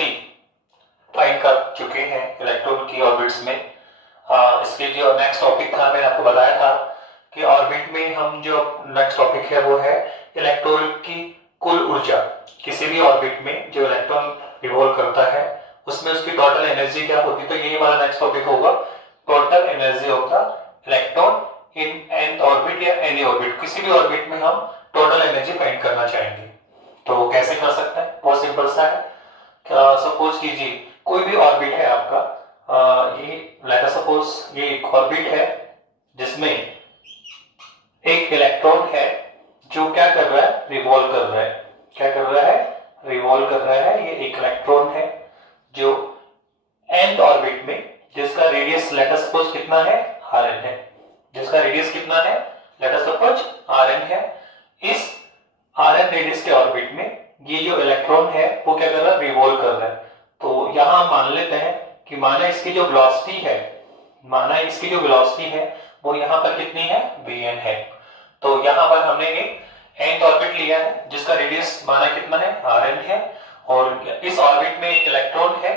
Velocity find कर चुके हैं इलेक्ट्रॉन की ऑर्बिट्स में। इसके जो नेक्स्ट टॉपिक था मैंने आपको बताया था कि ऑर्बिट में हम जो नेक्स्ट टॉपिक है वो है इलेक्ट्रॉन की कुल ऊर्जा। किसी भी ऑर्बिट में जो इलेक्ट्रॉन रिवॉल्व करता है उसमें उसकी टोटल एनर्जी क्या होती है, तो यही हमारा नेक्स्ट टॉपिक होगा, total energy of the electron in an orbit या एनी ऑर्बिट। किसी भी ऑर्बिट में हम टोटल एनर्जी फाइंड करना चाहेंगे तो कैसे कर सकते हैं, बहुत सिंपल सा है। सपोज कीजिए कोई भी ऑर्बिट है आपका, ये लेट अस सपोज ये एक ऑर्बिट है जिसमें एक इलेक्ट्रॉन है जो क्या कर रहा है, रिवॉल्व कर रहा है। क्या कर रहा है, रिवॉल्व कर रहा है। ये एक इलेक्ट्रॉन है जो nth ऑर्बिट में, जिसका रेडियस लेट अस सपोज कितना है, rn है। जिसका रेडियस कितना है, लेट अस सपोज rn है। इस rn रेडियस के ऑर्बिट में ये जो इलेक्ट्रॉन है वो क्या कर रहा है, रिवॉल्व कर रहा है। तो यहां मान लेते हैं कि माना इसकी जो वेलोसिटी है वो यहां पर कितनी है, vn है। तो यहां पर हमने एक nth ऑर्बिट लिया है जिसका रेडियस माना कितना है, rn है, और इस ऑर्बिट में एक इलेक्ट्रॉन है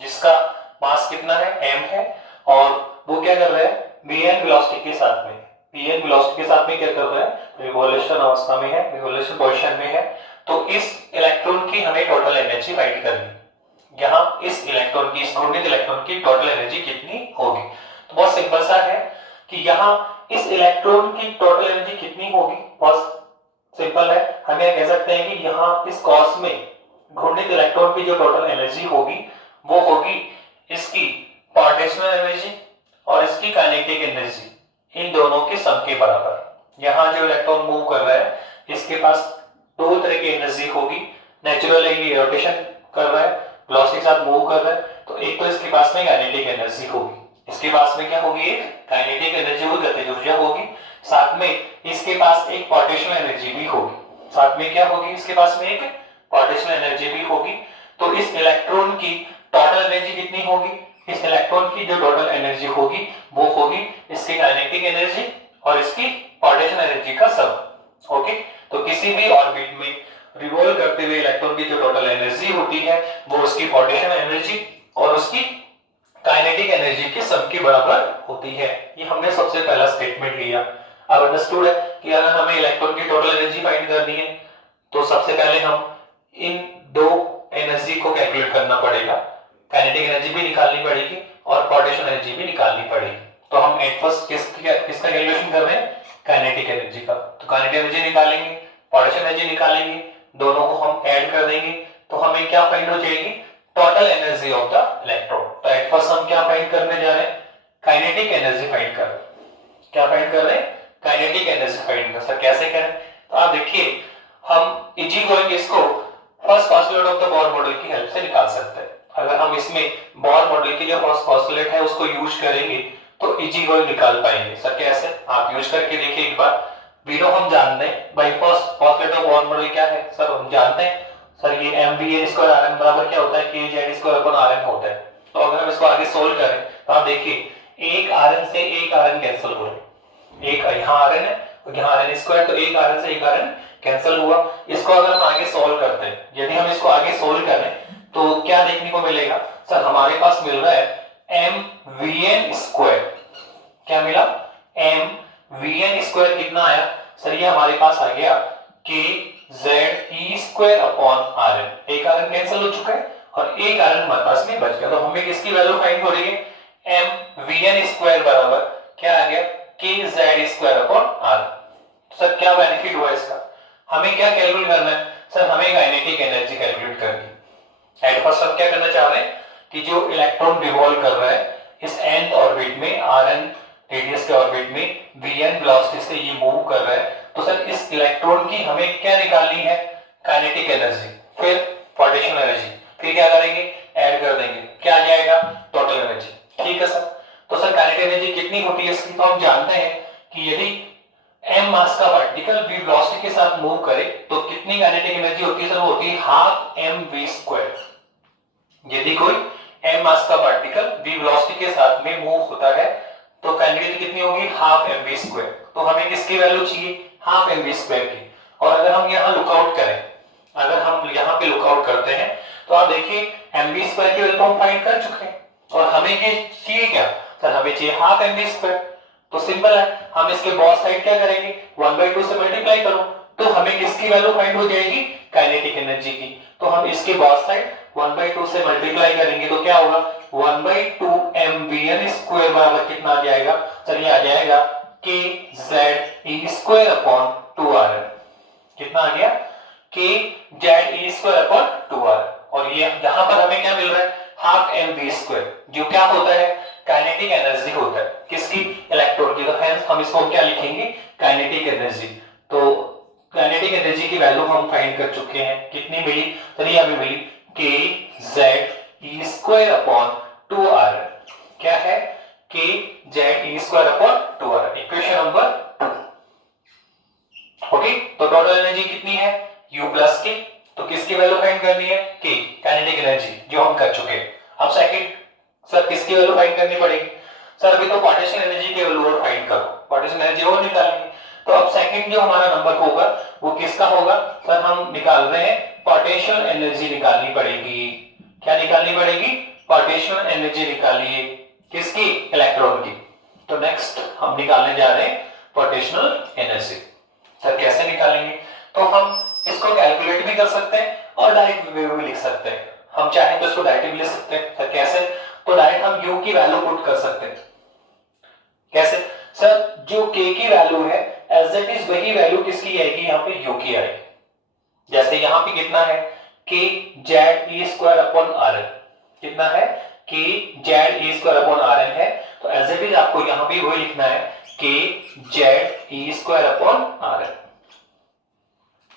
जिसका मास कितना है, m है, और वो क्या कर रहा है, vn वेलोसिटी के साथ में क्या कर रहा है, रिवॉल्यूशन अवस्था में है, रिवॉल्यूशन पोजीशन में है। तो इस इलेक्ट्रॉन की हमें टोटल एनर्जी फाइंड करनी। यहाँ इस इलेक्ट्रॉन की, इस घूर्णित इलेक्ट्रॉन की टोटल एनर्जी कितनी होगी। तो बहुत सिंपल सा है कि यहाँ इस इलेक्ट्रॉन की टोटल एनर्जी कितनी होगी, बहुत सिंपल है। हम यह कह सकते हैं कि यहाँ इस कॉस में घूर्णित इलेक्ट्रॉन की जो टोटल एनर्जी होगी वो होगी इसकी पोटेंशियल एनर्जी और इसकी काइनेटिक एनर्जी, इन दोनों के सम के बराबर। यहाँ जो इलेक्ट्रॉन मूव कर रहा है इसके पास दो तरह की एनर्जी होगी। नेचुरल ये रोटेशन कर रहा है, वेलोसिटी के साथ मूव कर रहा है, तो एक तो इसके पास में काइनेटिक एनर्जी होगी। इसके पास में क्या होगी, एक काइनेटिक एनर्जी होगी, गतिज ऊर्जा होगी। साथ में इसके पास एक पोटेंशियल एनर्जी भी होगी। साथ में क्या होगी, इसके पास में एक पोटेंशियल एनर्जी भी होगी। तो इस इलेक्ट्रॉन की टोटल एनर्जी कितनी होगी, इस इलेक्ट्रॉन की जो टोटल एनर्जी होगी वो होगी इसकी काइनेटिक एनर्जी और इसकी पोटेंशियल एनर्जी का सम। ओके, तो किसी भी ऑर्बिट में रिवॉल्व करते हुए इलेक्ट्रॉन की जो टोटल एनर्जी होती है वो उसकी पोटेंशियल एनर्जी और उसकी काइनेटिक एनर्जी के सम के बराबर होती है। ये हमने सबसे पहला स्टेटमेंट लिया। अब अंडरस्टूड है कि अगर हमें इलेक्ट्रॉन की टोटल एनर्जी फाइंड करनी है तो सबसे पहले हम इन दो एनर्जी को कैलकुलेट करना पड़ेगा, काइनेटिक एनर्जी भी निकालनी पड़ेगी और पोटेंशियल एनर्जी भी निकालनी पड़ेगी। तो हम एट फर्स्ट किसका कैलकुलेशन कर रहे हैं, काइनेटिक एनर्जी का। तो काइनेटिक एनर्जी निकालेंगे, पोटेंशियल एनर्जी निकालेंगे, दोनों को हम ऐड कर देंगे तो हमें क्या फाइंड हो जाएगी, total energy of the electron. तो एट फर्स्ट हम क्या फाइंड करने जा रहे हैं, काइनेटिक एनर्जी फाइंड कर रहे हैं। क्या फाइंड कर रहे हैं, काइनेटिक एनर्जी फाइंड कर। सर कैसे करें, तो आप देखिए हम इजी गोइंग इसको first postulate of the Bohr model की हेल्प से निकाल सकते हैं। अगर हम इसमें बोर मॉडल की जो फर्स्ट पोस्टुलेट है उसको यूज करेंगे तो इजी गोइंग निकाल पाएंगे। सर कैसे, आप यूज करके देखिए एक बार। वी नो हम जानते हैं भाई first postulate of Bohr model क्या है, सर हम जानते हैं सर ये mvn स्क्वायर rn बराबर क्या होता है, kz स्क्वायर अपॉन rn होता है। तो अगर हम इसको आगे सोल्व करें तो आप देखिए एक rn से एक rn कैंसिल हो रहा है, एक यहाँ rn है और यहाँ rn स्क्वायर, तो एक rn से एक rn कैंसिल हुआ। इसको अगर हम आगे सोल्व करते हैं, यदि हम इसको आगे सोल्व करें तो क्या देखने को मिलेगा, सर हमारे पास मिल रहा है mvn स्क्वायर। क्या मिला, mvn स्क्वायर कितना आया, सर ये हमारे पास आ गया kze स्क्वायर अपॉन rn। एक rn कैंसिल हो चुका है और एक rn हमारे पास में बच गया। तो हमें किसकी वैल्यू फाइंड हो रही है, mvn स्क्वायर बराबर क्या आ गया, kz square upon rn। Sir क्या बेनिफिट हुआ इसका, हमें क्या कैलकुलेट करना है, सर हमें काइनेटिक एनर्जी कैलकुलेट करनी है। एट फर्स्ट हम क्या करना चाह रहे हैं कि जो इलेक्ट्रॉन रिवॉल्व कर रहा है इस nth ऑर्बिट में, rn रेडियस के ऑर्बिट में, vn वेलोसिटी से ये मूव कर रहा है, तो सर इस इलेक्ट्रॉन की हमें क्या निकालनी है, काइनेटिक एनर्जी, फिर पोटेंशियल एनर्जी, फिर क्या करेंगे, ऐड कर देंगे, क्या आ जाएगा, टोटल एनर्जी। ठीक है सर, तो सर काइनेटिक एनर्जी कितनी होती है इसकी, तो हम जानते हैं कि यदि m मास का पार्टिकल v वेलोसिटी के साथ मूव करे तो कितनी काइनेटिक एनर्जी होती है, सर वो होती है हाफ mv स्क्वायर। यदि कोई m मास का पार्टिकल v वेलोसिटी के साथ में मूव होता है तो काइनेटिक कितनी होगी, हाफ mv स्क्वायर। तो हमें किसकी वैल्यू चाहिए, हाफ mv स्क्वायर की। और अगर हम यहाँ लुकआउट करें, अगर हम यहाँ पे लुकआउट करते हैं तो आप देखिए mv स्क्वायर की वैल्यू तो हम फाइंड कर चुके हैं और हमें ये चाहिए क्या सर, हमें चाहिए हाफ mv स्क्वायर। तो सिंपल है, हम इसके बोथ साइड क्या करेंगे 1/2 से मल्टीप्लाई करो तो हमें किसकी वैल्यू फाइंड हो जाएगी, काइनेटिक एनर्जी की। तो हम इसके बोथ साइड 1/2 से मल्टीप्लाई करेंगे तो क्या होगा 1/2 mvn स्क्वायर बराबर कितना आ जाएगा, चलिए आ जाएगा kze स्क्वायर अपॉन 2rn। कितना आ गया kze स्क्वायर अपॉन 2rn। और ये यहां पर हमें क्या मिल रहा है हाफ mv स्क्वायर, जो क्या होता है काइनेटिक एनर्जी होता है किसकी, इलेक्ट्रॉन की। तो हेंस हम इसको क्या लिखेंगे काइनेटिक एनर्जी। तो काइनेटिक एनर्जी की वैल्यू हम फाइंड कर चुके हैं, कितनी मिली, चलिए हमें मिली kze स्क्वायर अपॉन 2rn। क्या है kze square upon 2rn, equation number 2। Okay, तो टोटल एनर्जी कितनी है u प्लस k, तो किसकी वैल्यू फाइंड करनी है k, काइनेटिक एनर्जी जो हम कर चुके हैं। अब सेकंड सर किसकी वैल्यू फाइंड करनी पड़ेगी, सर अभी तो पार्टीशन एनर्जी की वैल्यू और फाइंड करो, पार्टीशन एनर्जी और निकालेंगे। तो अब सेकंड जो हमारा नंबर होगा वो किसका होगा, सर हम निकाल रहे हैं पार्टीशन एनर्जी निकालनी पड़ेगी। क्या निकालनी पड़ेगी, पार्टीशन एनर्जी निकालिए किसकी, इलेक्ट्रॉन की। तो नेक्स्ट हम निकालने जा रहे हैं पार्टीशनल एनर्जी। सर कैसे निकालेंगे, तो हम इसको कैलकुलेट भी कर सकते हैं और डायरेक्ट वे में भी लिख सकते हैं। हम चाहें तो इसको डायरेक्ट भी लिख सकते हैं। सर कैसे, तो डायरेक्ट हम u की वैल्यू पुट कर सकते हैं। कैसे, सर जो k की वैल्यू है एज इट इज वही वैल्यू किसकी आएगी, यहाँ पे u की आएगी। जैसे यहाँ पे कितना है kze स्क्वायर अपॉन rn, कितना है kze स्क्वायर अपॉन rn है, तो एज इट इज आपको यहाँ पे वही लिखना है kze square upon rn।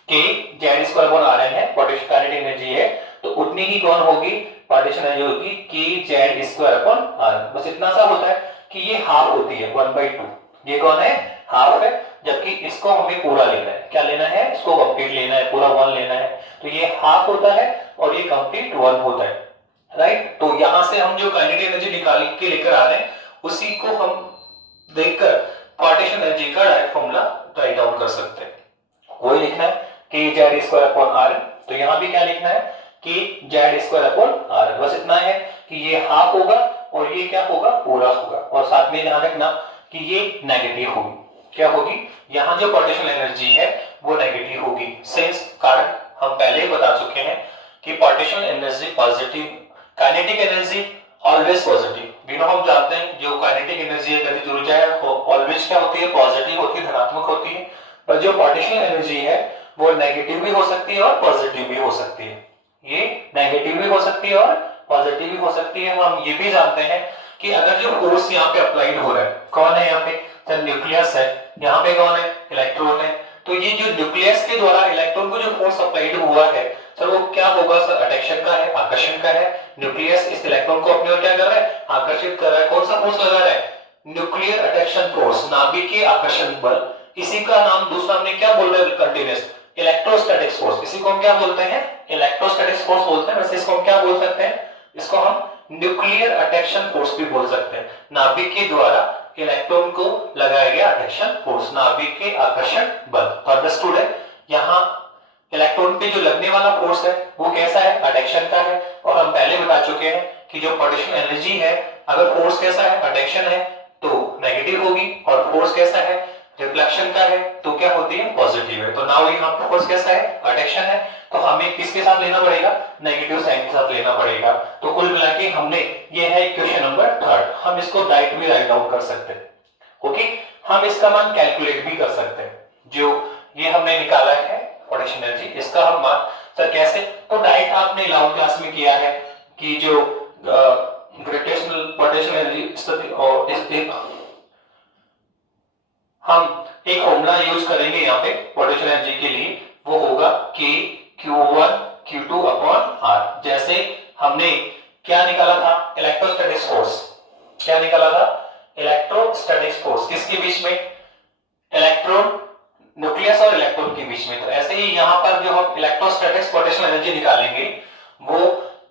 kze square upon rn है, पोटेंशियल काइनेटिक एनर्जी है, तो उतनी ही कौन होगी पार्टीशन एनर्जी होगी kz स्क्वायर अपॉन rn। बस इतना सा होता है कि ये हाफ होती है 1/2, ये कौन है हाफ है, जबकि इसको हमें पूरा लेना है। क्या लेना है, इसको कंप्लीट लेना है, पूरा 1 लेना है, तो ये हाफ होता है और ये कंप्लीट 1 होता है, राइट। तो यहां से हम जो काइनेटिक एनर्जी निकाल के लेकर आ रहे हैं उसी को हम देखकर पार्टीशन एनर्जी का डायरेक्ट फॉर्मूला राइट डाउन कर सकते हैं। वही लिखना है kz स्क्वायर अपॉन rn, तो यहां भी क्या लिखना है kz स्क्वायर अपॉन rn। बस इतना है कि ये हाफ होगा और ये क्या होगा पूरा होगा, और साथ में ध्यान रखना कि ये नेगेटिव होगी। क्या होगी, यहाँ जो पार्टीशन एनर्जी है वो नेगेटिव होगी, सिंस कारण हम पहले ही बता चुके हैं कि partition energy positive, kinetic energy always positive. बिना हम जानते हैं जो काइनेटिक एनर्जी है गतिज ऊर्जा है ऑलवेज क्या होती है, पॉजिटिव होती है, धनात्मक होती है। पर जो पार्टीशन एनर्जी है वो नेगेटिव भी हो सकती है और पॉजिटिव भी हो सकती है। ये नेगेटिव भी हो सकती है और पॉजिटिव भी हो सकती है। हम ये भी जानते हैं कि अगर जो फोर्स यहाँ पे अप्लाइड हो रहा है, कौन है यहाँ पे, सर न्यूक्लियस है, यहाँ पे कौन है इलेक्ट्रॉन है, तो ये जो न्यूक्लियस के द्वारा इलेक्ट्रॉन को जो फोर्स अप्लाइड हुआ है सर वो क्या होगा, सर अट्रैक्शन का है, आकर्षण का है। न्यूक्लियस इस इलेक्ट्रॉन को अपनी ओर क्या कर रहा है, आकर्षित कर रहा है। कौन सा फोर्स लगा रहा है, न्यूक्लियर अट्रैक्शन फोर्स, नाभिकीय आकर्षण बल। इसी का नाम दूसरा हमने क्या बोल रहे हैं कंटिन्यूअस, इलेक्ट्रोस्टैटिक फोर्स। इसी को हम क्या बोलते हैं, इलेक्ट्रोस्टैटिक फोर्स बोलते हैं। वैसे इसको हम क्या बोल सकते हैं, इसको हम न्यूक्लियर अट्रैक्शन फोर्स भी बोल सकते हैं। नाभिक के द्वारा इलेक्ट्रॉन को लगाया गया अट्रैक्शन फोर्स, नाभिक के आकर्षण बल। तो अंडरस्टूड है, यहाँ इलेक्ट्रॉन पे जो लगने वाला फोर्स है वो कैसा है, अट्रैक्शन का है। और हम पहले बता चुके हैं कि जो पार्टीशन एनर्जी है अगर फोर्स कैसा है, अट्रैक्शन है, तो नेगेटिव होगी, और फोर्स कैसा है, रिफ्लेक्शन का है, तो क्या होती है, पॉजिटिव है। तो नाउ यहाँ पे फोर्स कैसा है, अट्रैक्शन है, तो हमें किसके साथ लेना पड़ेगा, नेगेटिव साइन के साथ लेना पड़ेगा। तो कुल मिला के हमने ये है क्वेश्चन नंबर 3, हम इसको डायरेक्ट भी राइट डाउन कर सकते हैं। ओके, हम इसका मान कैलकुलेट भी कर सकते हैं। जो ये हमने निकाला है पोटेंशियल एनर्जी, इसका हम मान सर कैसे, तो डायरेक्ट आपने 11th क्लास में किया है कि जो ग्रेविटेशनल पोटेंशियल एनर्जी स्थिति, और हम एक फॉर्मूला यूज करेंगे यहाँ पे पोटेंशियल एनर्जी के लिए, वो होगा k q1 q2 upon r। जैसे हमने क्या निकाला था, इलेक्ट्रोस्टैटिक फोर्स, क्या निकाला था, इलेक्ट्रोस्टैटिक फोर्स किसके बीच में, इलेक्ट्रॉन, न्यूक्लियस और इलेक्ट्रॉन के बीच में। तो ऐसे ही यहाँ पर जो हम इलेक्ट्रोस्टैटिक पोटेंशियल एनर्जी निकालेंगे वो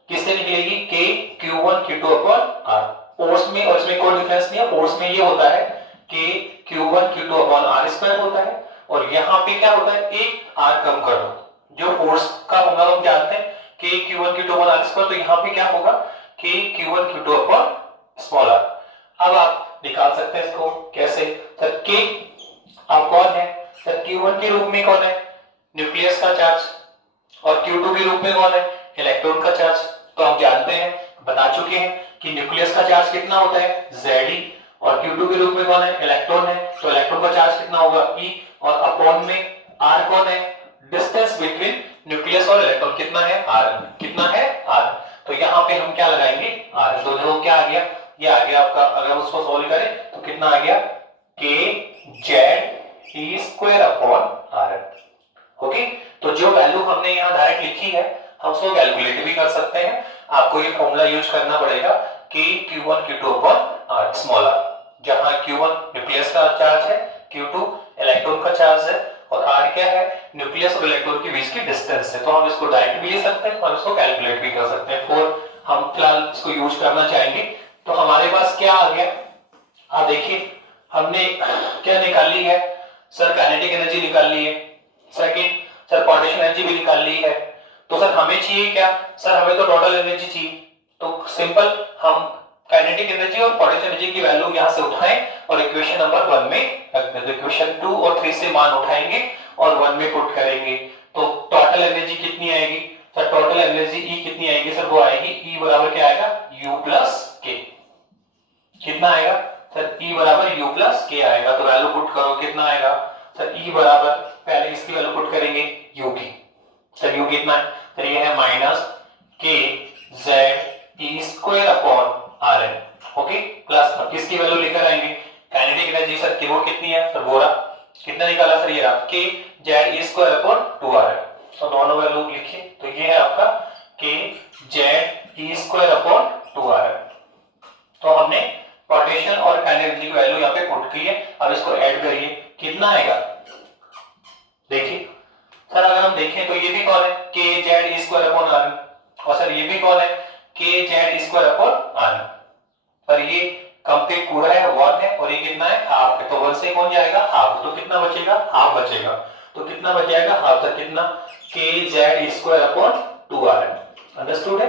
किससे निकलेगी, k q1 q2 upon r। Force में और इसमें कोई डिफरेंस नहीं है, फोर्स में ये होता है k q1 q2 upon r square होता है, और यहाँ पे क्या होता है, एक r कम कर दो। जो फोर्स का फॉर्मूला हम जानते हैं k q1 q2 upon r square, तो यहाँ पे क्या होगा k q1 q2 upon small r। अब आप निकाल सकते हैं इसको कैसे? सर k अब कौन है सर? q1 के रूप में कौन है? न्यूक्लियस का चार्ज, और q2 के रूप में कौन है? इलेक्ट्रॉन का चार्ज। तो हम जानते हैं, बता चुके हैं कि न्यूक्लियस का चार्ज कितना होता है? Ze, और q2 के रूप में कौन है? इलेक्ट्रॉन है, तो इलेक्ट्रॉन का चार्ज कितना होगा? E, और अपॉन में r कौन है? डिस्टेंस बिटवीन न्यूक्लियस और इलेक्ट्रॉन कितना है? r। कितना है? r। तो यहाँ पे हम क्या लगाएंगे? r। तो जो क्या आ गया? ये आ गया आपका, अगर हम उसको सोल्व करें तो कितना आ गया? k z e square upon r। Okay, तो जो वैल्यू हमने यहाँ डायरेक्ट लिखी है हम उसको कैलकुलेट भी कर सकते हैं। आपको ये फॉर्मूला यूज करना पड़ेगा कि q1 q2 upon r small r, जहां q1 न्यूक्लियस का चार्ज है, q2 इलेक्ट्रॉन का चार्ज है, और r क्या है? न्यूक्लियस और इलेक्ट्रॉन के बीच की डिस्टेंस है। तो हम इसको डायरेक्ट भी ले सकते हैं और इसको कैलकुलेट भी कर सकते हैं। फोर हम फिलहाल इसको यूज करना चाहेंगे। तो हमारे पास क्या आ गया? आप देखिए हमने क्या निकाल ली है? सर काइनेटिक एनर्जी निकाल ली है, सेकंड सर पोटेंशियल एनर्जी भी निकाल ली है। तो सर हमें चाहिए क्या? सर हमें तो टोटल एनर्जी चाहिए। तो सिंपल हम काइनेटिक एनर्जी और पोटेंशियल एनर्जी की वैल्यू यहां से उठाएं और इक्वेशन नंबर 1 में रख दें। इक्वेशन 2 और 3 से मान उठाएंगे और 1 में पुट करेंगे। तो टोटल एनर्जी कितनी आएगी? सर टोटल एनर्जी E कितनी आएगी? सर वो आएगी E बराबर क्या आएगा? U plus K। कितना आएगा? सर E बराबर U प्लस K आएगा। तो वैल्यू पुट करो, कितना आएगा? सर E बराबर, पहले इसकी वैल्यू पुट करेंगे U की। सर U कितना है? सर ये है minus K Z E square upon Rn। Okay, plus अब किसकी वैल्यू लेकर आएंगे? काइनेटिक एनर्जी सर की वो कितनी है? सर वो रहा, कितना निकाला सर? ये रहा K Z E square upon 2Rn। तो दोनों वैल्यू लिखिए, तो ये है आपका K Z E square upon 2Rn। तो हमने पोटेंशियल और काइनेटिक एनर्जी की वैल्यू यहाँ पे पुट की है। अब इसको ऐड करिए, कितना आएगा? देखिए सर अगर हम देखें तो ये भी कौन है? K Z E square upon R, और सर ये भी कौन है? K Z E square upon R. पर ये कंप्लीट पूरा है, 1 है, और ये कितना है? हाफ है। तो 1 से कौन जाएगा? हाफ। तो कितना बचेगा? हाफ बचेगा। तो कितना बच जाएगा? हाफ। तक कितना? के Z E square upon 2r। Understood है?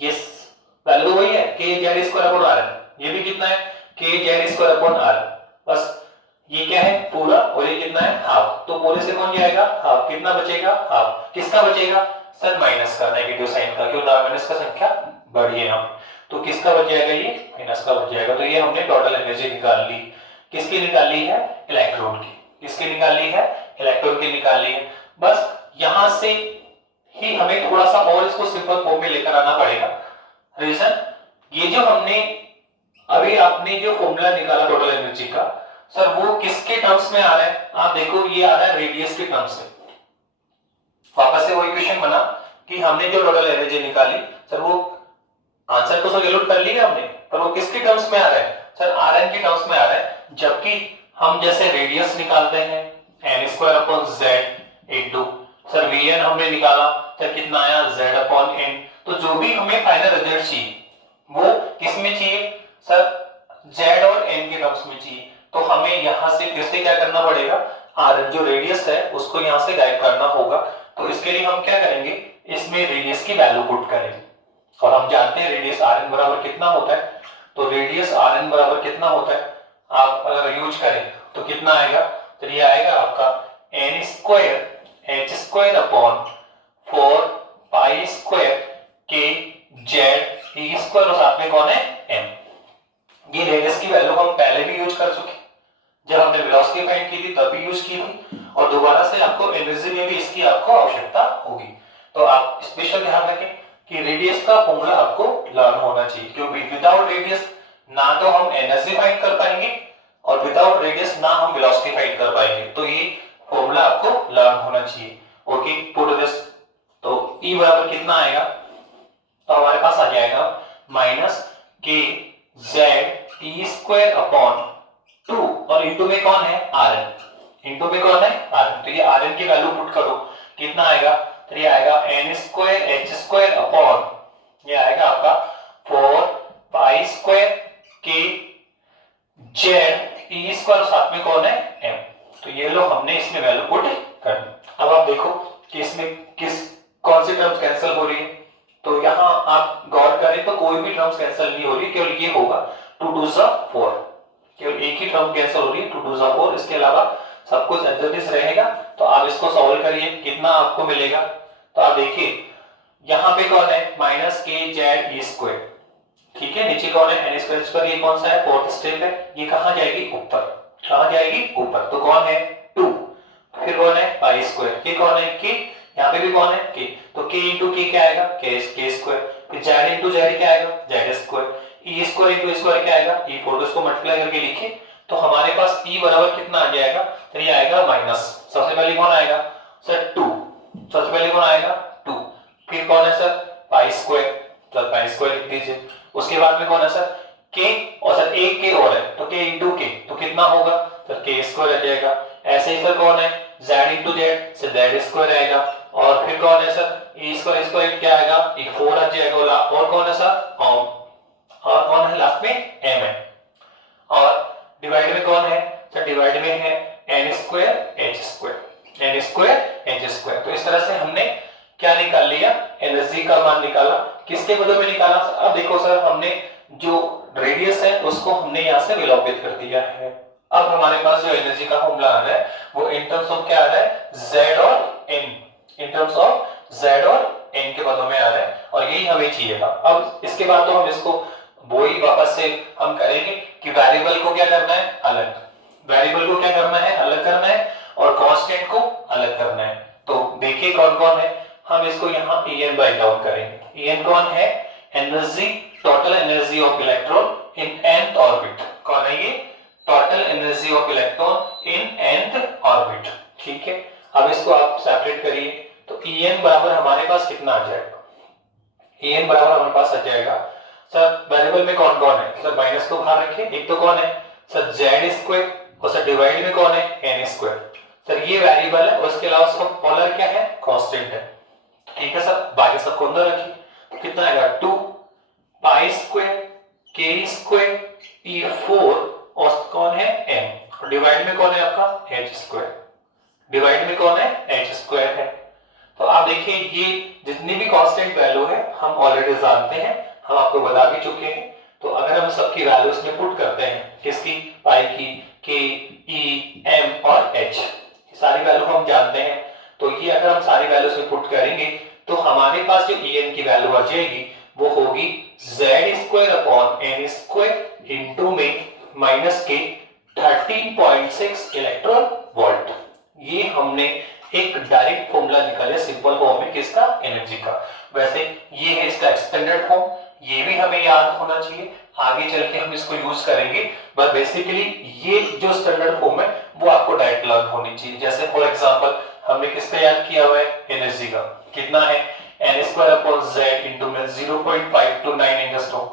यस, वैल्यू वही है K Z E square upon r। ये भी कितना है? K Z E square upon r। बस ये क्या है? पूरा, और ये कितना है? हाफ। तो पूरे से कौन जाएगा? हाफ। कितना बचेगा? हाफ। किसका बचेगा? सर माइनस का, नेगेटिव साइन का, क्यों? माइनस का संख्या बढ़ी है यहाँ। तो किसका बच जाएगा? ये माइनस का बच जाएगा। तो ये हमने टोटल एनर्जी निकाल ली। किसकी निकाल ली है? इलेक्ट्रॉन की। किसकी निकाल ली है? इलेक्ट्रॉन की निकाल ली है। बस यहां से ही हमें थोड़ा सा और इसको सिंपल फॉर्म में लेकर आना पड़ेगा। रीजन, ये जो हमने अभी आपने जो फॉर्मूला निकाला टोटल एनर्जी का, सर वो किसके टर्म्स में आ रहा है? आप देखो ये आ रहा है रेडियस के टर्म्स में। वापस से वही क्वेश्चन बना कि हमने जो टोटल एनर्जी निकाली, सर वो आंसर तो सॉल्व कर लिया हमने, पर वो किसके टर्म्स में आ रहा है? सर Rn के टर्म्स में आ रहा है। जबकि हम जैसे रेडियस निकालते हैं n square upon z into, sir Vn हमने निकाला, सर कितना आया? z upon n। तो जो भी हमें फाइनल रिजल्ट चाहिए वो किस में चाहिए? सर z और n के टर्म्स में चाहिए। तो हमें यहां से फिर से क्या करना पड़ेगा? Rn जो रेडियस है उसको यहां से गायब करना होगा। तो इसके लिए हम क्या करेंगे? इसमें रेडियस की वैल्यू पुट करेंगे, और हम जानते हैं रेडियस Rn बराबर कितना होता है। तो रेडियस Rn बराबर कितना होता है आप अगर यूज करें तो कितना आएगा? तो ये आएगा आपका n square h square upon 4 pi square k z e square, और साथ में कौन है? m। ये रेडियस की वैल्यू हम पहले भी यूज कर चुके, जब हमने वेलोसिटी फाइंड की थी तब भी यूज की थी, और दोबारा से आपको एनर्जी में भी इसकी आपको आवश्यकता होगी। तो आप स्पेशल ध्यान रखें कि रेडियस का फॉर्मूला आपको लर्न होना चाहिए, क्योंकि विदाउट रेडियस ना तो हम एनर्जी फाइंड कर पाएंगे और विदाउट रेडियस ना हम वेलोसिटी फाइंड कर पाएंगे। तो ये फॉर्मूला आपको लर्न होना चाहिए। Okay, put this. तो E बराबर कितना आएगा? तो हमारे पास आ जाएगा माइनस के जेड ई स्क्वायर अपॉन 2, और इंटू में कौन है? Rn। इंटू में कौन है? Rn। तो ये Rn की वैल्यू पुट करो, कितना आएगा? तो ये आएगा n square h square upon, ये आएगा आपका 4 पाई स्क्वायर के जेड ई स्क्वायर, साथ में कौन है? m। तो ये लो हमने इसमें वैल्यू पुट कर दी। अब आप देखो कि इसमें किस कौन सी टर्म्स कैंसिल हो रही है? तो यहाँ आप गौर करें तो कोई भी टर्म्स कैंसिल नहीं हो रही, केवल ये होगा 2 2 4, केवल एक ही टर्म कैंसिल हो रही है 2 2 4, इसके अलावा सब कुछ एज इट इज रहेगा। तो आप इसको सॉल्व करिए, कितना आपको मिलेगा? तो आप देखिए यहाँ पे कौन है, माइनस के जेड ई स्क्वायर, ठीक है, नीचे कौन है एन स्क्वायर स्क्वायर, ये कौन सा है, फोर्थ स्टेप है, ये कहां जाएगी, ऊपर, कहां जाएगी, ऊपर, तो कौन है 2, फिर कौन है पाई स्क्वायर, ये कौन है के, यहाँ पे भी कौन है के, तो के इंटू के क्या आएगा, के स्क्वायर, फिर जेड इंटू जेड क्या आएगा, Z square, E square into square क्या आएगा, ई फोर, इसको मल्टीप्लाई करके लिखिए तो हमारे पास ई बराबर कितना आ जाएगा, तो ये आएगा माइनस, सबसे पहले कौन आएगा सर 2, सबसे पहले कौन आएगा 2, फिर कौन है सर पाई स्क्वायर, तो पाई स्क्वायर लिख दीजिए, उसके बाद में कौन है सर के, और सर एक के और है तो के इंटू के, तो कितना होगा सर के स्क्वायर आ जाएगा, ऐसे ही सर कौन है जेड इंटू जेड से जेड स्क्वायर आएगा, और फिर कौन है सर ई स्क्वायर स्क्वायर क्या आएगा, ई 4 आ जाएगा, और कौन है सर और कौन है लास्ट में एम है, और डिवाइड में कौन है सर, डिवाइड में है N square H square, N square H square. तो इस तरह से हमने क्या निकाल लिया, एनर्जी का मान निकाला, किसके बदले में निकाला, अब देखो सर हमने जो रेडियस है उसको हमने यहाँ से विलोपित कर दिया है, अब हमारे पास जो एनर्जी का फॉर्मूला आ रहा है वो इन टर्म्स ऑफ क्या आ रहा है, z और n, in terms of z और n के पदों में आ रहा है, और यही हमें चाहिए था। अब इसके बाद तो हम इसको वही वापस से हम करेंगे कि वेरिएबल को क्या करना है अलग, वेरिएबल को क्या करना है अलग करना है, और कांस्टेंट को अलग करना है। तो देखिए कौन कौन है, हम इसको यहाँ En राइट डाउन करेंगे, En कौन है, energy, total energy of electron in nth orbit, कौन है ये, total energy of electron in nth orbit, ठीक है। अब इसको आप सेपरेट करिए तो En बराबर हमारे पास कितना आ जाएगा, En बराबर हमारे पास आ जाएगा सर, वेरिएबल में कौन कौन है सर, माइनस को बाहर रखिए, एक तो कौन है सर जेड स्क्वायर, और सर डिवाइड में कौन है एन स्क्वायर, सर ये वेरिएबल है, और इसके अलावा उसका पोलर क्या है, कांस्टेंट है, ठीक है सर, बाकी सबको अंदर रखिए, तो कितना आएगा 2 पाई स्क्वायर के स्क्वायर ई 4, और कौन है m, और डिवाइड में कौन है आपका एच स्क्वायर, डिवाइड में कौन है एच स्क्वायर है। तो आप देखिए ये जितनी भी कांस्टेंट वैल्यू है हम ऑलरेडी जानते हैं, हम आपको बता भी चुके हैं, तो अगर हम सबकी वैल्यू इसमें पुट करते हैं, किसकी, पाई की, के, ई, एम और एच, सारी वैल्यू हम जानते हैं, तो ये अगर हम सारी वैल्यू इसमें पुट करेंगे तो हमारे पास जो En की वैल्यू आ जाएगी वो होगी z square upon N square into में माइनस के 13.6 इलेक्ट्रॉन वोल्ट। ये हमने एक डायरेक्ट फॉर्मूला निकाला सिंपल फॉर्म में किसका, एनर्जी का। वैसे ये है इसका एक्सटेंडेड फॉर्म, ये भी हमें याद होना चाहिए, आगे चल के हम इसको यूज करेंगे, बट बेसिकली ये जो स्टैंडर्ड फॉर्म है वो आपको डायरेक्ट लर्न होनी चाहिए। जैसे फॉर एग्जांपल हमने किसका याद किया हुआ है, एनर्जी का, कितना है n square upon z into में 0.529 एंगस्ट्रॉम,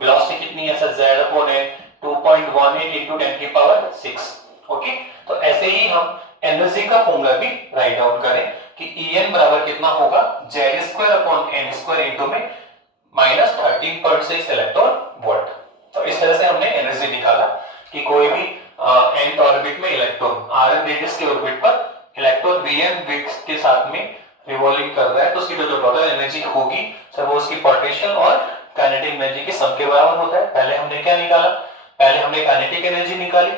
वेलोसिटी कितनी है sir, z upon n 2.18 into 10 की पावर 6, ओके। तो ऐसे ही हम एनर्जी का फॉर्मूला भी राइट डाउन करें कि En बराबर कितना होगा, z square upon n square into में माइनस 13.6 इलेक्ट्रॉन वोल्ट। तो इस तरह से हमने एनर्जी निकाला कि कोई भी nth ऑर्बिट में इलेक्ट्रॉन rn रेडियस के ऑर्बिट पर इलेक्ट्रॉन vn विड्थ के साथ में रिवॉल्विंग कर रहा है, तो उसकी जो टोटल एनर्जी होगी सर वो उसकी पोटेंशियल और काइनेटिक एनर्जी के सम के बराबर होता है। पहले हमने क्या निकाला, पहले हमने काइनेटिक एनर्जी निकाली,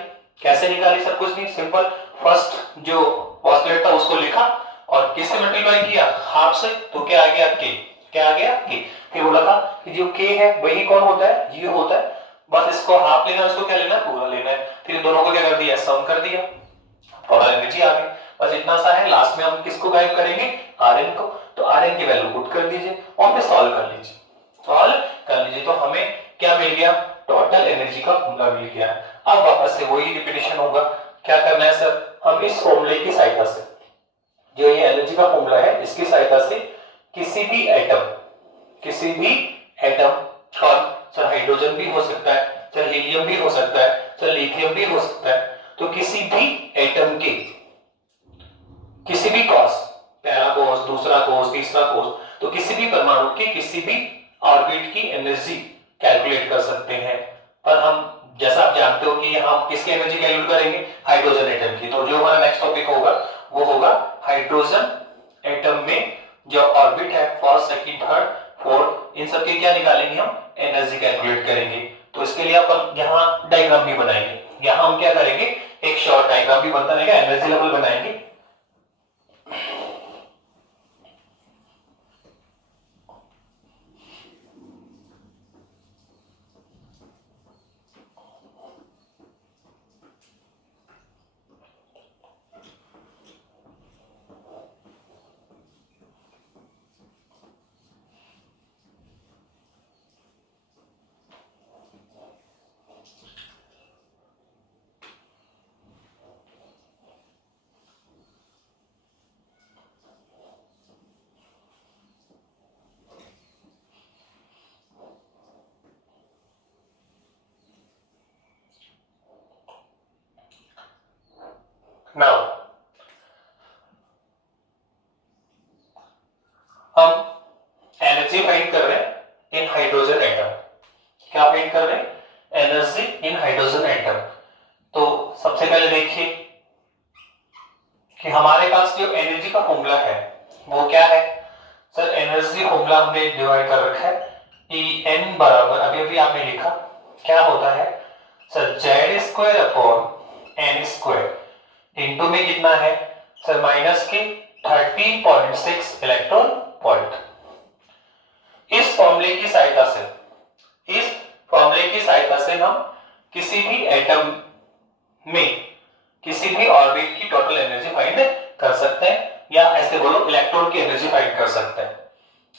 कैसे निकाली सर, कुछ नहीं, सिंपल, फर्स्ट जो ऑसिलेटर था उसको लिखा और किससे मल्टीप्लाई किया, हाफ से, तो क्या आ गया के, क्या आ गया के, फिर बोला था कि जो के है वही कौन होता है, ये होता है, बस इसको हाफ लेना है, उसको क्या लेना है, पूरा लेना है, फिर दोनों को क्या कर दिया, सम कर दिया, टोटल एनर्जी आ गई, बस इतना सा है। लास्ट में हम किसको गायब करेंगे, आरएन को, तो आरएन की वैल्यू पुट कर दीजिए और फिर सॉल्व कर लीजिए, सॉल्व कर लीजिए, तो हमें क्या मिल गया, टोटल एनर्जी का फॉर्मूला मिल गया। अब वापस से वही रिपीटेशन होगा, क्या करना है सर, हम इस फॉर्मूले की सहायता से, जो ये एनर्जी का फॉर्मूला है इसकी सहायता से किसी भी एटम कौन सर, हाइड्रोजन भी हो सकता है सर, हीलियम भी हो सकता है सर, लिथियम भी हो सकता है, तो किसी भी एटम के किसी भी कॉस, पहला कोस, दूसरा कोस, तीसरा कोस, तो किसी भी परमाणु के किसी भी ऑर्बिट की एनर्जी कैलकुलेट कर सकते हैं। पर हम जैसा आप जानते हो कि हम किसकी एनर्जी कैलकुलेट करेंगे, हाइड्रोजन एटम की, तो जो हमारा नेक्स्ट टॉपिक होगा वो होगा हाइड्रोजन एटम में जो ऑर्बिट है फर्स्ट सेकंड थर्ड फोर्थ, इन सब के क्या निकालेंगे हम, एनर्जी कैलकुलेट करेंगे। तो इसके लिए अपन यहाँ डायग्राम भी बनाएंगे। यहाँ हम क्या करेंगे, एक शॉर्ट डायग्राम भी बनता रहेगा, एनर्जी लेवल बनाएंगे। नाउ हम एनर्जी फाइंड कर रहे हैं इन हाइड्रोजन एटम। क्या फाइंड कर रहे हैं, एनर्जी इन हाइड्रोजन एटम। तो सबसे पहले देखिए कि हमारे पास जो एनर्जी का फॉर्मूला है वो क्या है। सर एनर्जी फॉर्मूला हमने डिवाइड कर रखा है, ई एन बराबर अभी अभी आपने लिखा क्या होता है sir, Z square upon N square into में कितना है सर, माइनस के 13.6 इलेक्ट्रॉन वोल्ट। इस फॉर्मूले की सहायता से हम किसी भी एटम में किसी भी ऑर्बिट की टोटल एनर्जी फाइंड कर सकते हैं, या ऐसे बोलो इलेक्ट्रॉन की एनर्जी फाइंड कर सकते हैं।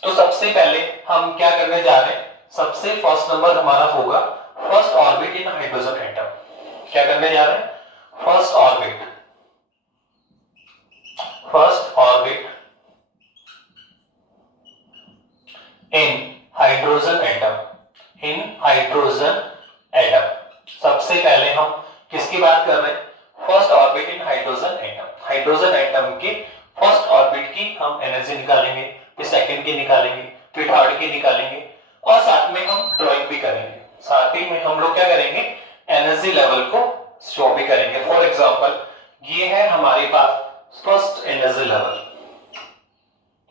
तो सबसे पहले हम क्या करने जा रहे हैं, सबसे फर्स्ट नंबर हमारा होगा first orbit in hydrogen atom. क्या करने जा रहे हैं, first orbit in hydrogen atom. सबसे पहले हम किसकी बात कर रहे हैं, first orbit in hydrogen atom. Hydrogen atom के फर्स्ट ऑर्बिट की हम एनर्जी निकालेंगे, फिर सेकंड की निकालेंगे, फिर थर्ड की निकालेंगे, और साथ में हम ड्राइंग भी करेंगे। साथ ही में हम लोग क्या करेंगे, एनर्जी लेवल को शो भी करेंगे। फॉर एग्जांपल ये है हमारे पास फर्स्ट एनर्जी लेवल,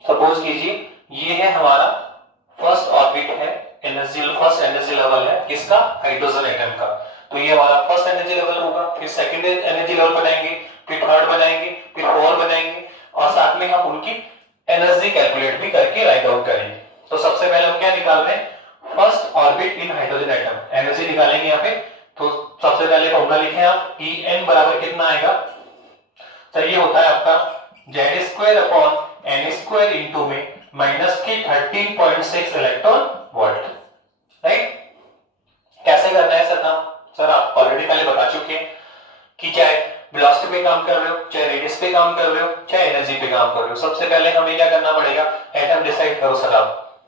सपोज कीजिए ये है हमारा फर्स्ट ऑर्बिट है, फर्स्ट एनर्जी लेवल है किसका, हाइड्रोजन एटम का। तो ये हमारा फर्स्ट एनर्जी लेवल होगा, फिर सेकंड एनर्जी लेवल बनाएंगे, फिर थर्ड बनाएंगे, फिर फोर्थ बनाएंगे, और साथ में हम उनकी एनर्जी कैलकुलेट भी करके राइट डाउन करेंगे। तो सबसे पहले हम क्या निकाल रहे हैं, first orbit in hydrogen atom, energy निकालेंगे यहाँ पे। तो सबसे पहले फॉर्मूला लिखें आप, ई एन बराबर कितना आएगा सर, ये होता है आपका Z square upon N square into में माइनस की 13.6 इलेक्ट्रॉन वोल्ट, राइट। कैसे करना है सर काम, सर आप ऑलरेडी पहले बता चुके हैं कि चाहे वेलोसिटी पे काम कर रहे हो, चाहे रेडियस पे काम कर रहे हो, चाहे एनर्जी पे काम कर रहे हो, सबसे पहले हमें क्या करना पड़ेगा, एटम डिसाइड करो सर आप,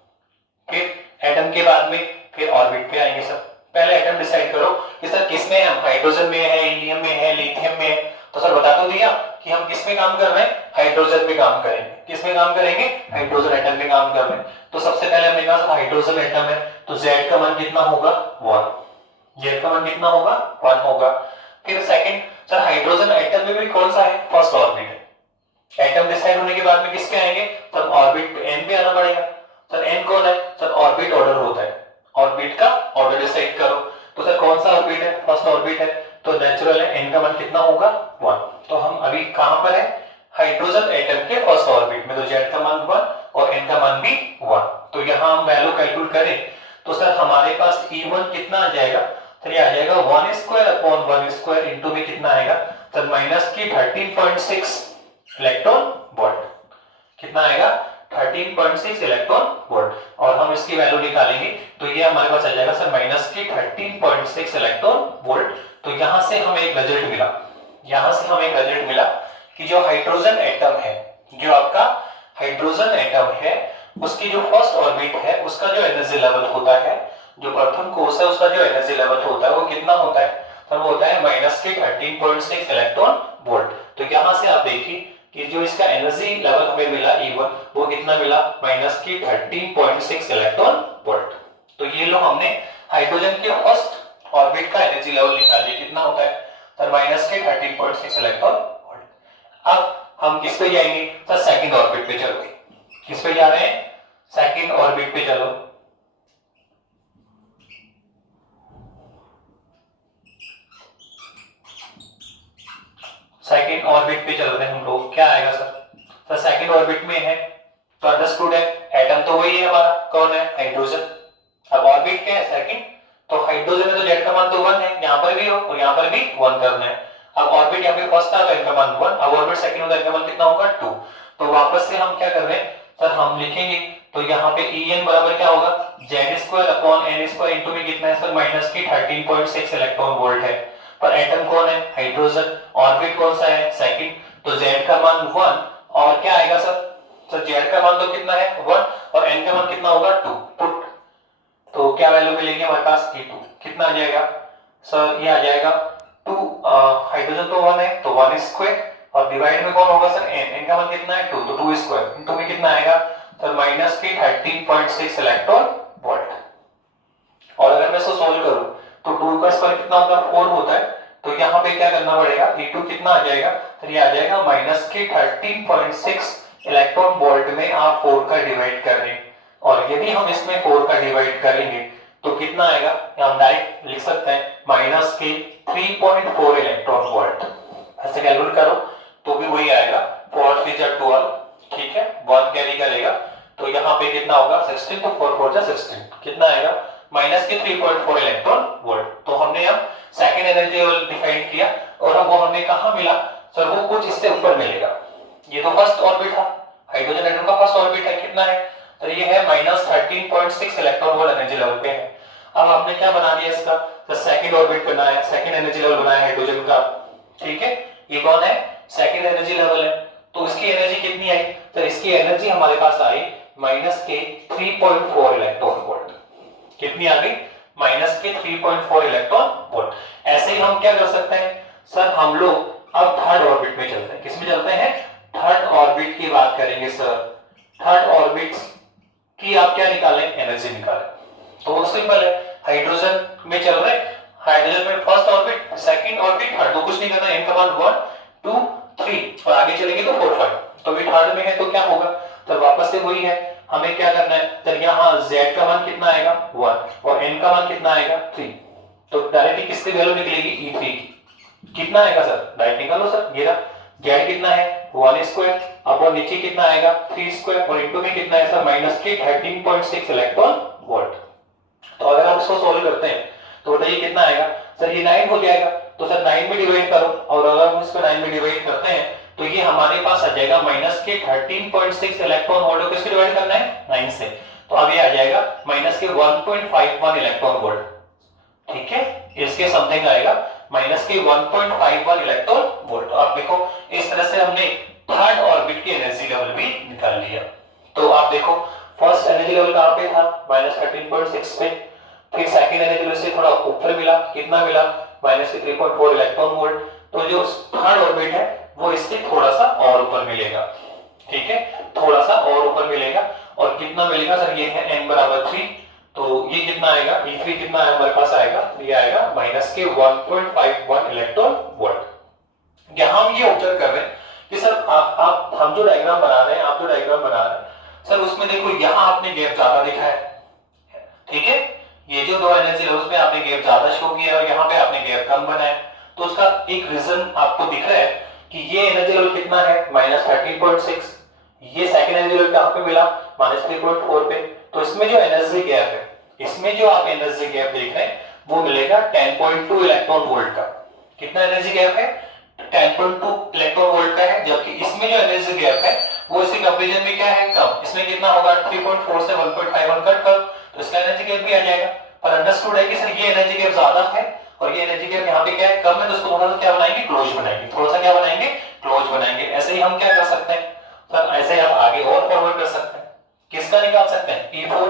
फिर एटम के बाद में फिर ऑर्बिट पे आएंगे सर। पहले एटम डिसाइड करो कि सर किसमें हम, हाइड्रोजन में है, हीलियम में है, लिथियम में है। तो सर बता तो दिया कि हम किस में काम कर रहे हैं, हाइड्रोजन पे काम करेंगे। किस में काम करेंगे, हाइड्रोजन एटम में काम कर रहे हैं। तो सबसे पहले हमने कहा हाइड्रोजन एटम है, तो Z का मान कितना होगा 1, Z का मान कितना होगा 1 होगा। फिर सेकंड सर हाइड्रोजन एटम में भी कौन सा है, फर्स्ट ऑर्बिट है। एटम डिसाइड होने के बाद में किस पे आएंगे, तब ऑर्बिट पे n पे आना पड़ेगा। सर n कौन है, सर ऑर्बिट ऑर्डर होता है, ऑर्बिट का ऑर्डर डिसाइड करो। तो सर कौन सा ऑर्बिट है, फर्स्ट ऑर्बिट है, तो नेचुरल है n का मान कितना होगा 1। तो हम अभी कहां पर है, हाइड्रोजन एटम के फर्स्ट ऑर्बिट में, तो Z का मान 1 और n का मान भी 1। तो यहां हम वैल्यू कैलकुलेट करें तो सर हमारे पास E1 कितना आ जाएगा, सर ये आ जाएगा 1 स्क्वायर अपॉन 1 स्क्वायर इंटू में कितना आएगा सर, माइनस की 13.6 इलेक्ट्रॉन वोल्ट। कितना आएगा 13.6 इलेक्ट्रॉन वोल्ट, और हम इसकी वैल्यू निकालेंगे तो ये हमारे पास आ जाएगा सर माइनस की 13.6 इलेक्ट्रॉन वोल्ट। तो यहां से हमें एक रिजल्ट मिला कि जो हाइड्रोजन एटम है, जो आपका हाइड्रोजन एटम है, उसकी जो फर्स्ट ऑर्बिट है उसका जो एनर्जी लेवल होता है, जो प्रथम कोष है उसका जो एनर्जी लेवल होता है वो कितना होता है, तो वो होता है माइनस के 13.6 इलेक्ट्रॉन वोल्ट। तो यहां से आप देखिए कि जो इसका एनर्जी लेवल हमें मिला E1 वो कितना मिला, माइनस की 13.6 इलेक्ट्रॉन वोल्ट। तो ये लो हमने हाइड्रोजन के फर्स्ट ऑर्बिट का एनर्जी लेवल निकाल लिया, कितना होता है सर माइनस के 13.6 इलेक्ट्रॉन वोल्ट। अब हम किस पे जाएंगे सर, सेकंड ऑर्बिट पे चलोगे। किस पे जा रहे हैं? सेकंड ऑर्बिट पे। चलो सेकंड ऑर्बिट पे चल रहे हैं हम लोग। क्या आएगा सर? सर सेकंड ऑर्बिट में है तो अंडरस्टूड है, एटम तो वही है हमारा, कौन है? हाइड्रोजन। अब ऑर्बिट क्या है? सेकंड, तो हाइड्रोजन में तो जेड का मान तो 1 है, यहां पर भी हो और यहां पर भी 1 करना है। अब ऑर्बिट यहां पे फर्स्ट था तो इनका मान 1, अब ऑर्बिट सेकंड होगा, इनका मान कितना होगा? 2। तो वापस से हम क्या कर रहे हैं सर? हम लिखेंगे तो यहाँ पे En बराबर क्या होगा? Z² अपॉन n² इंटू में कितना है सर? माइनस की 13.6 इलेक्ट्रॉन वोल्ट है। पर एटम कौन है? हाइड्रोजन। ऑर्बिट कौन सा है? सेकंड। तो Z का मान 1 और क्या आएगा सर? सर Z का मान तो कितना है? 1 और n का मान कितना होगा? 2। पुट तो क्या वैल्यू मिलेगी हमारे पास? E2। कितना आ जाएगा सर? ये आ जाएगा 2, हाइड्रोजन तो 1 है तो 1² और डिवाइड में कौन होगा सर? n का मान कितना है? 2, तो 2² इनटू में कितना आएगा सर? माइनस की 13.6 इलेक्ट्रॉन वोल्ट। और अगर मैं इसको सोल्व करूं तो 2 का स्क्वायर कितना होता है? 4 होता है। तो यहाँ पे क्या करना पड़ेगा? E2 कितना आ जाएगा? तो ये आ जाएगा माइनस की 13.6 इलेक्ट्रॉन वोल्ट में आप 4 का डिवाइड कर रहे हैं। और यदि हम इसमें 4 का डिवाइड करेंगे तो कितना आएगा? हम डायरेक्ट लिख सकते हैं माइनस के 3.4 इलेक्ट्रॉन वोल्ट। ऐसे कैलकुलेट करो तो भी वही आएगा, 4 3 जा 12, ठीक है, 1 कैरी करेगा तो यहाँ पे कितना होगा? 16, तो 4 4 जा 16, कितना आएगा? माइनस के 3.4 इलेक्ट्रॉन वोल्ट। तो हमने अब सेकेंड एनर्जी लेवल डिफाइन किया और वो हमें कहाँ मिला सर? वो कुछ इससे ऊपर मिलेगा। ये तो फर्स्ट ऑर्बिट था, हाइड्रोजन एटम का फर्स्ट ऑर्बिट है, कितना है? तो ये है minus 13.6 electron volt energy level पे है। अब आपने क्या बना दिया इसका? तो सेकंड ऑर्बिट बनाया, सेकंड एनर्जी लेवल बनाया हाइड्रोजन का, ठीक है। ये कौन है? सेकंड एनर्जी लेवल है। तो इसकी एनर्जी कितनी आई? तो इसकी एनर्जी हमारे पास आई माइनस के 3.4 इलेक्ट्रॉन वोल्ट। कितनी आ गई? माइनस के 3.4 इलेक्ट्रॉन वोल्ट। ऐसे ही हम क्या कर सकते हैं सर? हम लोग अब थर्ड ऑर्बिट में चलते हैं। किस में चलते हैं? थर्ड ऑर्बिट की बात करेंगे सर। थर्ड ऑर्बिट की आप क्या निकालें? एनर्जी निकालें। तो सिंपल है, हाइड्रोजन में चल रहे, हाइड्रोजन में first orbit, second orbit, third, तो कुछ नहीं करना, n का मान 1 2 3 और आगे चलेंगे तो 4 5। तो अभी थर्ड में है तो क्या होगा? तो वापस से वही है, हमें क्या करना है? तो यहाँ z का मान कितना आएगा? 1 और n का मान कितना आएगा? 3। तो डायरेक्टली किसकी वैल्यू निकलेगी? E3 की। कितना आएगा सर? डायरेक्ट निकालो सर, ये रहा z कितना है? 1² अब नीचे कितना आएगा? 3² और इनटू में कितना है सर? माइनस के 13.6 इलेक्ट्रॉन वोल्ट। तो अगर हम इसको सोल्व करते हैं तो बताइए कितना आएगा सर? ये 9 हो जाएगा। तो सर 9 में डिवाइड करो और अगर हम इसको 9 में डिवाइड करते हैं तो ये हमारे पास आ जाएगा माइनस के 13.6 इलेक्ट्रॉन वोल्ट। किसको डिवाइड करना है? 9 से। तो अब ये आ जाएगा माइनस के 1.51 इलेक्ट्रॉन वोल्ट, ठीक है। इसके समथिंग आएगा माइनस के 1.51 इलेक्ट्रॉन वोल्ट। आप देखो इस तरह से हमने थर्ड ऑर्बिट की एनर्जी लेवल भी निकाल लिया। तो आप देखो फर्स्ट एनर्जी लेवल कहां पे था? माइनस 13.6 पे। फिर सेकंड एनर्जी लेवल से थोड़ा ऊपर मिला, कितना मिला? माइनस के 3.4 इलेक्ट्रॉन वोल्ट। तो जो थर्ड ऑर्बिट है वो इससे थोड़ा सा और ऊपर मिलेगा, ठीक है, थोड़ा सा और ऊपर मिलेगा। और कितना मिलेगा सर? ये है n बराबर 3। तो ये कितना आएगा? E3 कितना है हमारे पास आएगा? ये आएगा माइनस के 1.51 इलेक्ट्रॉन वोल्ट। यहां हम ये ऑब्जर्व कर रहे हैं कि सर आप हम जो डायग्राम बना रहे हैं, आप जो डायग्राम बना रहे हैं सर, उसमें देखो यहां आपने गैप ज्यादा दिखा है, ठीक है। ये जो दो एनर्जी लेवल्स में आपने गैप ज्यादा शो किया और यहाँ पे आपने गैप कम बनाया। तो उसका एक रीजन आपको दिख रहा है कि ये एनर्जी लेवल कितना है? माइनस 13.6। ये सेकंड एनर्जी लेवल कहां पे मिला? माइनस 3.4 पे। तो इसमें जो एनर्जी गैप है, इसमें जो आप एनर्जी गैप देख रहे हैं वो मिलेगा 10.2 इलेक्ट्रॉन वोल्ट का। कितना एनर्जी गैप है? 10.2 इलेक्ट्रॉन वोल्ट का है। जबकि इसमें जो एनर्जी गैप है वो इसके कंपैरिजन में क्या है? कम। इसमें कितना होगा? 3.4 से 1.51 कट कर, तो इसका एनर्जी गैप भी आ जाएगा। पर अंडरस्टूड है कि सर ये एनर्जी गैप ज्यादा है और ये एनर्जी गैप यहाँ पे क्या है? कम है। तो इसको थोड़ा सा क्या बनाएंगे? क्लोज बनाएंगे। थोड़ा सा क्या बनाएंगे? क्लोज बनाएंगे। ऐसे ही हम क्या कर सकते हैं सर? ऐसे आप आगे और फॉरवर्ड कर सकते हैं। किसका निकाल सकते हैं? E4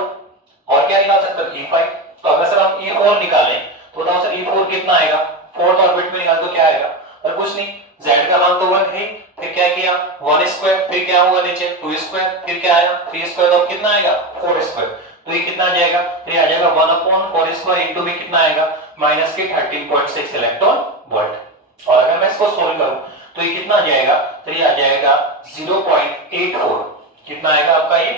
और क्या निकाल सकते हैं? E5। तो अगर सर हम E4 निकालें तो बताओ सर E4 कितना आएगा? फोर्थ ऑर्बिट में निकाल तो क्या आएगा? और कुछ नहीं, z का मान तो 1 है, फिर क्या किया? 1², फिर क्या होगा नीचे? 2², फिर क्या आया? 3², तो कितना आएगा? 4²। तो ये कितना आ जाएगा? तो ये आ जाएगा 1/4² इनटू में कितना आएगा? माइनस के 13.6 इलेक्ट्रॉन वोल्ट। और अगर मैं इसको सोल्व करूं तो ये कितना आ जाएगा? तो ये आ जाएगा 0.84, कितना आएगा आपका ये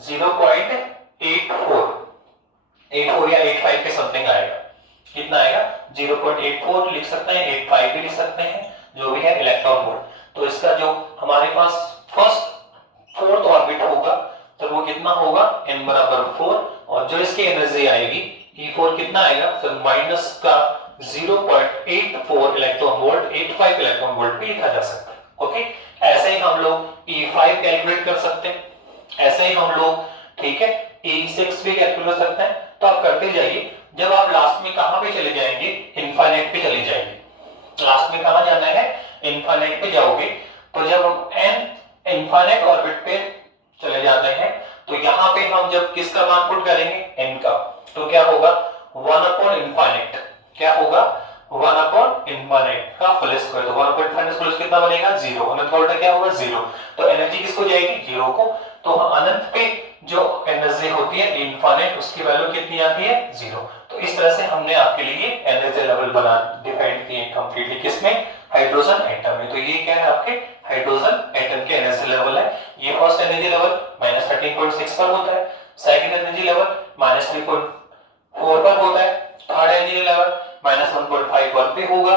0.84 या 85 के समथिंग आएगा। कितना आएगा 0.84 लिख सकते हैं, 85 भी लिख सकते हैं, जो भी है इलेक्ट्रॉन वोल्ट। तो इसका जो हमारे पास फोर्थ ऑर्बिट होगा तो वो कितना होगा n बराबर 4, और जो इसकी एनर्जी आएगी E4 कितना आएगा, फिर माइनस का 0.84 इलेक्ट्रॉन वोल्ट, 85 इलेक्ट्रॉन वोल्ट भी लिखा जा सकता है। ओके, ऐसे ही हम लोग E5 कैलकुलेट कर सकते हैं, ऐसे ही हम लोग ठीक है E6 भी कैलकुलेट कर सकते हैं। तो आप करते जाइए, जब आप लास्ट में कहां पे चले जाएंगे, इनफाइनाइट पे चले जाएंगे। लास्ट में कहां जाना है, इनफाइनाइट पे जाओगे। तो जब हम n इनफाइनाइट ऑर्बिट पे चले जाते हैं तो यहां पे हम जब किसका मान पुट करेंगे, n का, तो क्या होगा 1 अपॉन इनफाइनाइट, क्या होगा 1 अपॉन इनफाइनाइट का होल स्क्वायर। तो 1 अपॉन इनफाइनाइट होल स्क्वायर कितना बनेगा 0, अनंत वोल्ट क्या होगा 0। तो एनर्जी किसको जाएगी 0 को। तो अनंत पे जो एनर्जी होती है इनफाइनाइट, उसकी वैल्यू कितनी आती है 0। तो इस तरह से हमने आपके लिए एनर्जी लेवल बना डिफाइन किए कंप्लीटली, किसमें, हाइड्रोजन एटम में। तो ये क्या है आपके हाइड्रोजन एटम के एनर्जी लेवल है। ये फर्स्ट एनर्जी लेवल -13.6 पर होता है, सेकंड एनर्जी लेवल -3.4 पर होता है, थर्ड एनर्जी लेवल -1.51 पे होगा।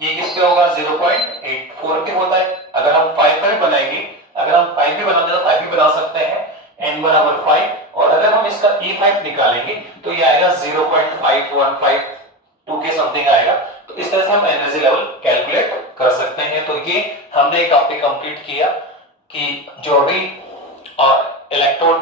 ये किस पे होगा 0.84 पे होता है। अगर हम 5 पर बनाएंगे, अगर हम 5 भी बनाते हैं तो 5 भी बना सकते हैं, n बराबर 5, और अगर हम इसका E5 निकालेंगे तो ये आएगा 0.5152 के समथिंग आएगा। तो इस तरह से हम एनर्जी लेवल कैलकुलेट कर सकते हैं। तो ये हमने एक टॉपिक कंप्लीट किया कि जो भी इलेक्ट्रॉन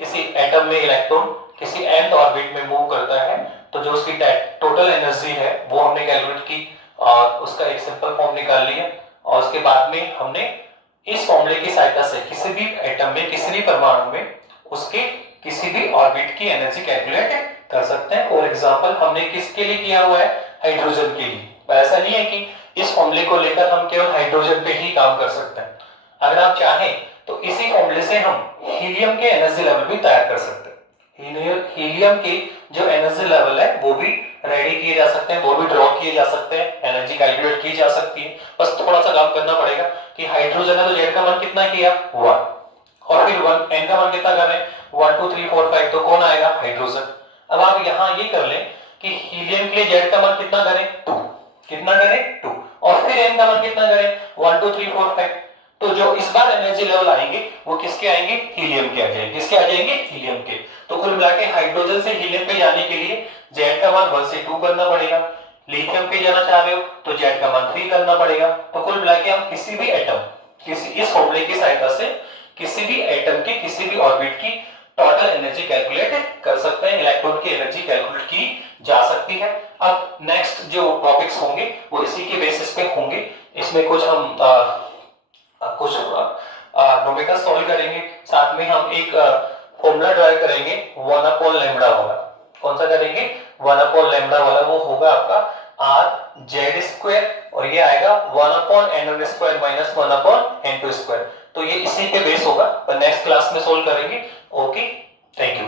किसी एटम में इलेक्ट्रॉन किसी nth ऑर्बिट में मूव करता है तो जो उसकी टोटल एनर्जी है वो हमने कैलकुलेट की और उसका एक सिंपल फॉर्म निकाल लिया। और उसके बाद में हमने इस फॉर्मूले की सहायता से किसी भी एटम में किसी भी परमाणु में उसके किसी भी ऑर्बिट की एनर्जी कैलकुलेट कर सकते हैं। फॉर एग्जांपल हमने किसके लिए किया हुआ है, हाइड्रोजन के लिए। पर ऐसा नहीं है कि इस फॉर्मूले को लेकर हम केवल हाइड्रोजन पे ही काम कर सकते हैं। अगर आप चाहें तो इसी फॉर्मूले से हम हीलियम के एनर्जी लेवल भी तैयार कर सकते हैं। हीलियम के जो एनर्जी लेवल है वो भी रेडी किए जा सकते हैं, वो भी ड्रॉ किए जा सकते हैं, एनर्जी कैलकुलेट की जा सकती है। बस थोड़ा सा काम करना पड़ेगा कि हाइड्रोजन है तो जेड का मान कितना किया 1, और फिर 1 n का मान कितना कर रहे हैं 1 2 3 4 5, तो कौन आएगा हाइड्रोजन। अब आप यहां ये कर लें कि हीलियम के लिए जेड का मान कितना करें 2, कितना करें 2, और फिर n का मान कितना करें 1 2 3 4 5। तो जो इस बार एनर्जी लेवल आएंगे वो किसके आएंगे, हीलियम के आ जाएंगे। किसके आ जाएंगे, हीलियम के। तो कुल मिला के हाइड्रोजन से हीलियम पे जाने के लिए जेड का मान 1 से 2 करना पड़ेगा। लिथियम पे जाना चाह रहे हो तो जेड का मान 3 करना पड़ेगा। तो कुल मिला के हम किसी भी एटम इस फॉर्मूले की सहायता से किसी भी एटम के किसी भी ऑर्बिट की टोटल एनर्जी कैलकुलेट कर सकते हैं, इलेक्ट्रॉन की एनर्जी कैलकुलेट की जा सकती है। अब नेक्स्ट जो टॉपिक्स होंगे वो इसी के बेसिस पे होंगे। इसमें कुछ हम न्यूमेरिकल सॉल्व करेंगे, साथ में हम एक फॉर्मूला ड्राइव करेंगे 1 अपॉन लैम्बडा वाला। कौन सा करेंगे 1 अपॉन लैम्बडा वाला, वो होगा आपका r z स्क्वायर, और ये आएगा 1 upon n square minus 1 upon n2 square. तो ये इसी पे बेस होगा, पर नेक्स्ट क्लास में सोल्व करेंगे। Okay, thank you.